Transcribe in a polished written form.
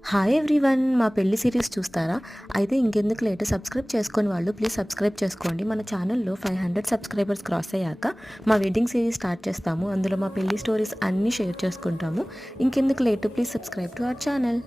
Hi everyone, మా పెళ్లి series చూస్తారా? అయితే ఇంకెందుకు లేట్, సబ్స్క్రైబ్ చేసుకొని వాళ్ళు ప్లీజ్ సబ్స్క్రైబ్ చేసుకోండి. మన ఛానల్లో 500 సబ్స్క్రైబర్స్ క్రాస్ అయ్యాక మా వెడ్డింగ్ సిరీస్ స్టార్ట్ చేస్తాము. అందులో మా పెళ్లి స్టోరీస్ అన్నీ షేర్ చేసుకుంటాము. ఇంకెందుకు late, please subscribe to our channel.